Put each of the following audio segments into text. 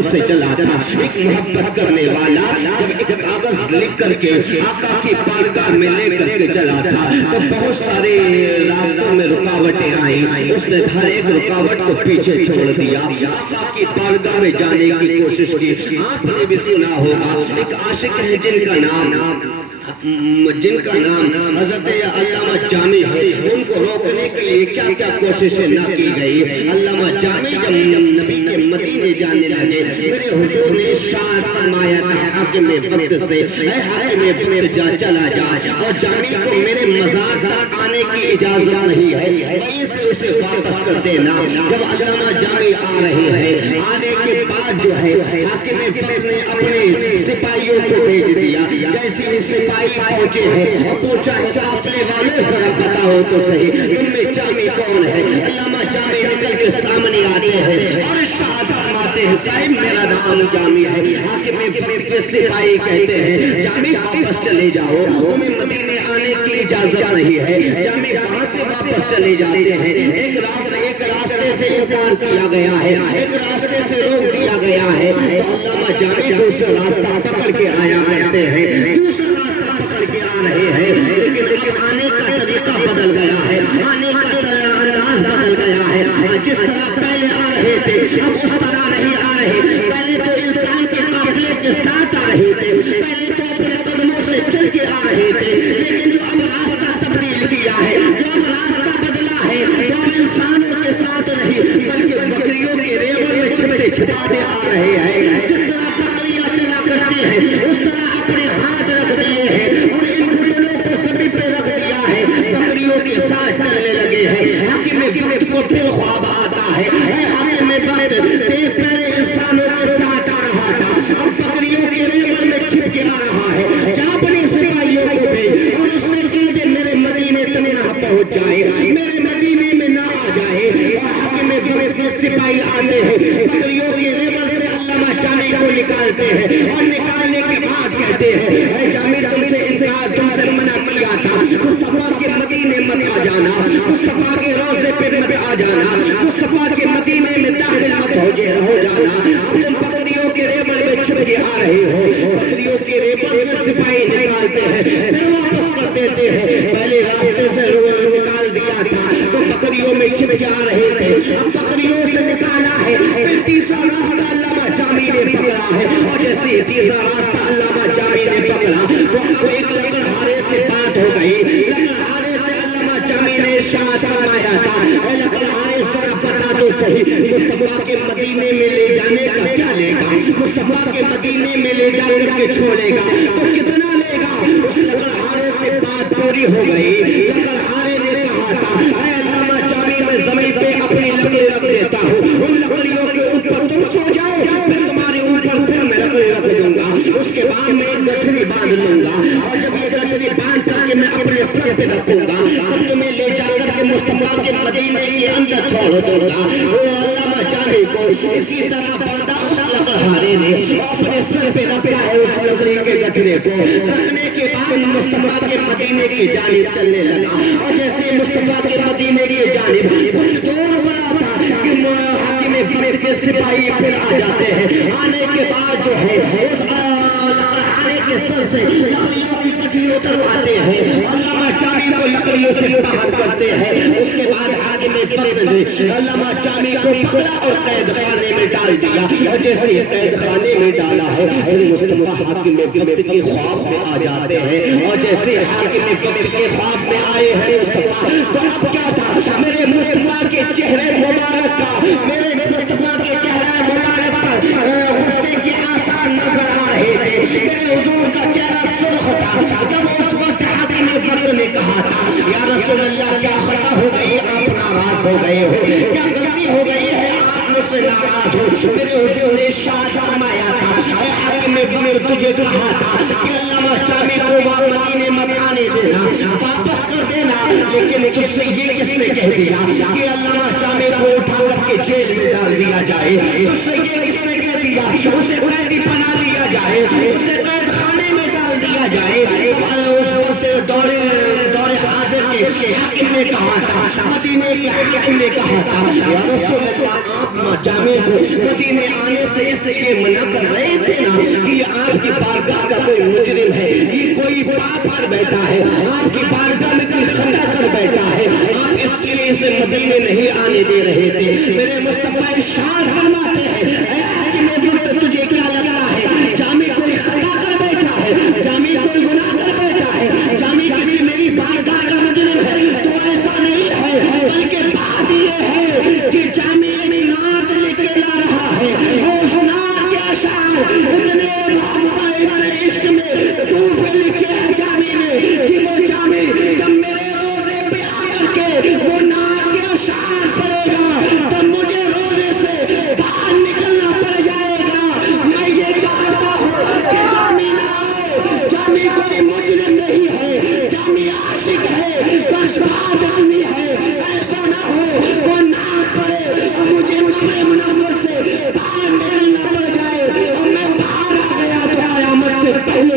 وطن سے چلا تھا، ایک محبت کرنے والا جب ایک کاغذ لکھ کر کے آقا کی بارگاہ میں لے کر کے چلا تھا تو بہت سارے راستوں میں رکاوٹیں آئیں، اس نے ہر ایک رکاوٹ کو پیچھے چھوڑ دیا، آقا کی بارگاہ میں جانے کی کوشش کی۔ آپ نے بھی سنا ہوگا ایک عاشق ہے جن کا نام حضرت علامہ جامی ہے، ان کو روکنے کے لیے کیا کیا کوششیں نہ کی گئی۔ علامہ جامی جب نبی کے مدینے جانے لگے، میرے حضور نے ارشاد فرمایا تھا حاکم وقت سے، اے حاکم وقت جا چلا جا، اور جامی کو میرے مزار تک آنے کی اجازت نہیں ہے، وہیں سے اسے واپس کر دینا۔ جب علامہ جامی آ رہے ہیں، آنے کے بعد جو ہے حاکم وقت نے اپنے سپاہیوں کو بھیج دیا، جیسے ہی سپاہی پہنچے ہیں اور پوچھا ہے قافلے والے ذرا بتاؤ تو صحیح تم میں جامی کون ہے؟ علامہ جامی نکل کے سامنے آتے ہیں اور ارشاد فرماتے ہیں صاحب میرا نام جامی ہے۔ حاکم وقت کے سپاہی کہتے ہیں جامی واپس چلے جاؤ، تمہیں مدینے آنے کی اجازت نہیں ہے۔ جامی وہاں سے واپس چلے جاتے ہیں، ایک راستے سے انکار کیا گیا ہے، ایک راستے سے روک دیا گیا ہے، تو علامہ جامی دوسرا راستہ پکڑ کے آیا کرتے ہیں، رہے ہیں، لیکن اب آنے کا طریقہ بدل گیا ہے، آنے کا انداز بدل گیا ہے۔ جس طرح پہلے آ رہے تھے اب اس طرح نہیں آ رہے، پہلے تو انسان کے قافلے کے ساتھ آ رہے تھے، پہلے تو اپنے قدموں سے چل کے آ رہے تھے، لیکن جو اب راستہ تبدیل کیا ہے، جو اب راستہ بدلا ہے، تو اب انسانوں کے ساتھ نہیں بلکہ بکریوں کے ریوڑ میں چھپتے چھپاتے آ رہے ہیں۔ جس طرح بکریاں چلا کرتی ہیں اس طرح اپنے ہاتھ رکھ دیے ہیں، کے ساتھ چلنے لگے ہیں۔ حاکم وقت کو پھر خواب آتا ہے، حاکم وقت دیکھ پہلے انسانوں کے ساتھ آ رہا تھا، اب بکریوں کے ریوڑ میں چھپ کے آ رہا ہے۔ جا اپنے سپاہیوں کو بھیج اور اس نے کہہ دے میرے مدینے تک نہ پہنچ جائے، میرے مدینے میں نہ آ جائے۔ اور حاکم وقت کے سپاہی آتے ہیں، بکریوں کے ریوڑ سے علامہ جامی کو نکالتے ہیں اور نکالنے کے بعد کہتے ہیں اے جامی تم سے انکار، تم سے منع کیا تھا، مصطفیٰ کے مدینے مت آ جانا، مصطفیٰ کے روضے پہ مت آ جانا، مصطفیٰ کے مدینے میں داخل مت ہو جانا۔ اب تم بکریوں کے ریوڑ میں چھپ کے آ رہے ہو، بکریوں کے ریوڑ سے سپاہی نکالتے ہیں پھر واپس کر دیتے ہیں۔ پہلے راستے سے نکال دیا تھا تو بکریوں میں چھپ کے آ رہے تھے، اب بکریوں سے نکالا ہے، پھر تیسرا راستہ علامہ جامی نے پکڑا ہے، اور جیسے تیسرا راستہ علامہ جامی نے پکڑا تو اب ایک لکڑہارے سے بات ہو گئی۔ لکڑہارے سے علامہ جامی نے ارشاد فرمایا تھا اے لکڑہارے ذرا بتا تو صحیح مصطفیٰ کے مدینے میں لے جانے کا کیا لے گا، مصطفیٰ کے مدینے میں لے جا کر کے چھوڑے گا تو کتنا لے گا۔ اس لکڑہارے سے بات پوری ہو گئی۔ لکڑہارے نے کہا تھا اے علامہ جامی میں زمین پہ اپنی لکڑی رکھ دیتا ہوں، ان لکڑیوں کے اوپر تم سو جاؤ، پھر تمہارے اوپر پھر میں لکڑی رکھ دوں گا، اس کے بعد میں ایک گٹھری باندھ لوں گا، اور جب یہ گٹھری باندھ کر کے میں اپنے سر پہ رکھوں گا تب تمہیں لے جا کر کے مصطفیٰ کے مدینے کے اندر چھوڑ دوں گا۔ وہ علامہ جامی کو اسی طرح باندھا اس لکڑہارے نے، اپنے سر پہ رکھا ہے اس لکڑی کے گٹھرے کو، رکھنے کے بعد مصطفیٰ کے مدینے کی جانب چلنے لگا، اور جیسے مصطفیٰ کے مدینے کی جانب کچھ دور بڑا تھا کہ حاکم وقت کے سپاہی پھر آ جاتے ہیں، آنے کے بعد جو ہے اس لکڑہارے کے سر سے لکڑیوں کی گٹھری اترواتے ہیں، علامہ جامی کو لکڑیوں سے باہر کرتے ہیں۔ اس کے بعد حاکم وقت نے علامہ جامی کو پکڑا اور قید خانے میں ڈال دیا، اور جیسے قید خانے میں ڈالا ہے پھر مصطفیٰ حاکم وقت کے خواب میں آ جاتے ہیں، اور جیسے حاکم وقت کے خواب میں آئے ہیں مصطفیٰ تو اب کیا تھا، میرے مصطفیٰ کے چہرے مبارک کا، میرے مصطفیٰ کے چہرے مبارک پر غصے کے آثار نظر آ رہے تھے، میرے حضور کا چہرہ سرخ تھا۔ جب اس وقت حاکم وقت نے کہا تھا یا رسول اللہ کیا خطا ہو گئی، آپ ناراض ہو گئے ہو، کیا غلطی ہو گئی ہے، آپ مجھ سے ناراض ہو۔ میرے حضور نے ارشاد فرمایا تھا اے حاکم وقت تجھے کہا تھا کہ علامہ جامی کو مدینے مت آنے دینا، واپس کر دینا، لیکن تجھ سے یہ کس نے کہہ دیا کہ علامہ جامی کو اٹھا کر کے جیل میں ڈال دیا جائے، تجھ سے یہ کس نے کہہ دیا اسے قیدی بنا لیا جائے، اسے قید خانے میں ڈال دیا جائے۔ اس وقت دور حاضر کے حاکم نے کہا تھا، مدینے کے حاکم نے کہا تھا یا رسول اللہ آپ آپ جامع کو مدینے آنے سے اس لیے منع کر رہے تھے نا کہ یہ آپ کی بارگاہ کا کوئی مجرم ہے، یہ کوئی پاپ کر بیٹھا ہے، آپ کی بارگاہ میں کوئی خطا کر بیٹھا ہے، آپ اس کے لیے اسے مدینے نہیں آنے دے رہے تھے۔ میرے مصطفیٰ ارشاد فرماتے ہیں اے حاکم وقت تجھے کیا لگتا ہے جامع کوئی خطا کر بیٹھا ہے، جامع کوئی گناہ کر بیٹھا ہے، جامع کسی میری بارگاہ کا مجرم ہے؟ تو ایسا نہیں ہے، بلکہ بات یہ ہے کہ جامع ایک نعت لے کے لا رہا ہے، اس نعت کے اشعار اتنے محبت اتنے عشق میں ڈوب کے لکھے ہیں جامع میں کہ وہ جامع جب میرے روزے پہ آ کر کے وہ نعت کے اشعار پڑے گا تو مجھے روزے سے باہر نکلنا پڑ جائے گا۔ میں یہ چاہتا ہوں کہ جامع نہ آئے، جامع کوئی مجرم نہیں ہے، جامع عاشق ہے، بس بات اتنی ہے ایسا نہ ہو وہ نعت پڑے اور مجھے قبر منور سے باہر نکلنا پڑ جائے اور میں باہر آ گیا تو قیامت سے پہلے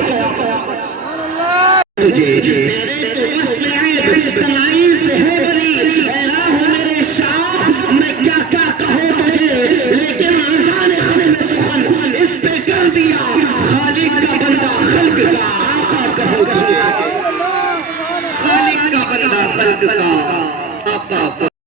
تجھے میرے تو وصل عیب تنائی سے ہے بری، اے راہ میرے شاہ میں کیا کیا کہوں تجھے، لیکن رضا نے ختم سخن اس پہ کر دیا، خالق کا بندہ خلق کا آقا کہوں تجھے، خالق کا بندہ خلق کا آقا